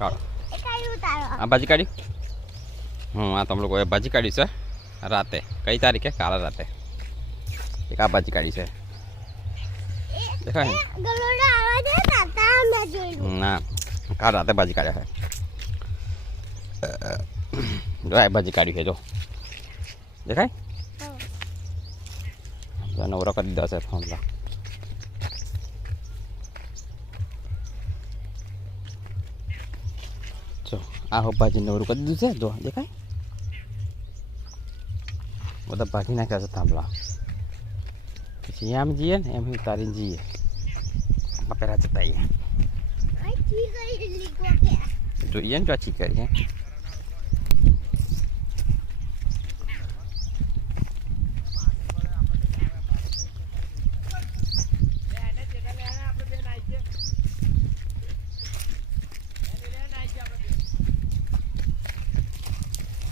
કાઢો આ ભાજી કાઢી આ તમે લોકોએ ભાજી કાઢી છે રાતે કઈ તારીખે કાલે રાતે એક આ ભાજી કાઢી છે દેખાય ના કાલ રાતે ભાજી કાઢ્યા છે જો આ ભાજી કાઢી છે જો દેખાય નવરો કરી દીધો છે ફોનલા જો આ હો ભાજી નવરું કરી દીધું છે જો દેખાય બધા ભાજી નાખ્યા છે થાંભલા પછી એમ જઈએ ને એમ ઉતારીને જઈએ પેલા જતા જોઈએ ને ચોચી કરી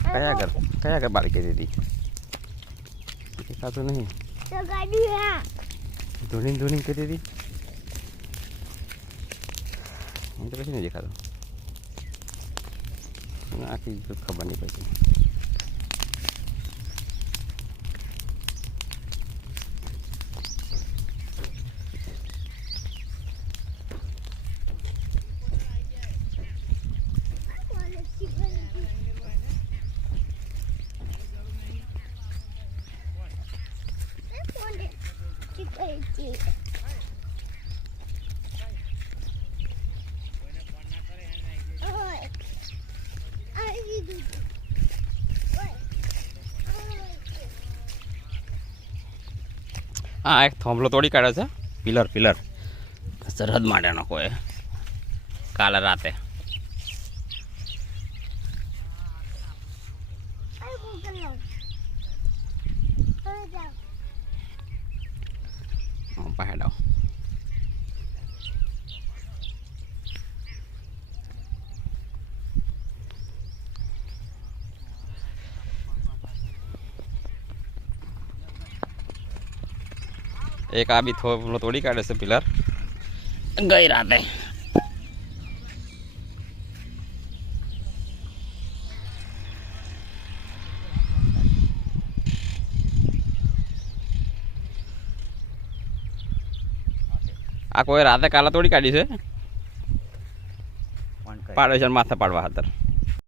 કયા આગળ બારી કરી દીધી દેખાતું નહીં ધૂની કરી દીધી તો પછી નહીં દેખાતું આખી ખબર નહીં પડતી હા એક થોંભલો તોડી કાઢ્યો છે પિલર સરહદ માટેનો કોઈ કાલે રાતે પહાડો એક આ બી થોડો તોડી કાઢે છે પિલર ગઈ રાતે આ કોઈ રાતે કાલા તોડી કાઢી છે પાડે છે માથે પાડવા ખાતર